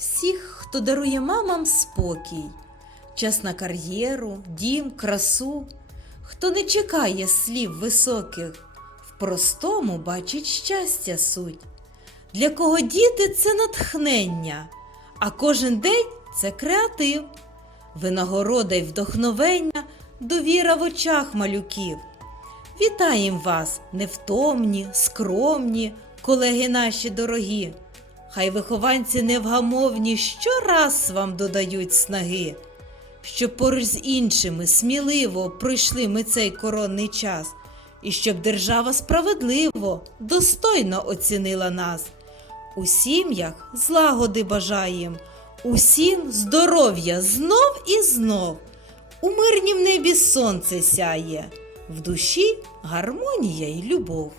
всіх, хто дарує мамам спокій, час на кар'єру, дім, красу, хто не чекає слів високих, в простому бачить щастя суть. Для кого діти це натхнення, а кожен день це креатив, винагорода й вдохновення, довіра в очах малюків. Вітаєм вас, невтомні, скромні, колеги наші дорогі. Хай вихованці невгамовні щораз вам додають снаги, щоб поруч з іншими сміливо пройшли ми цей коронний час, і щоб держава справедливо, достойно оцінила нас. У сім'ях злагоди бажаєм, усім здоров'я знов і знов. У мирнім небі сонце сяє, в душі гармонія й любов.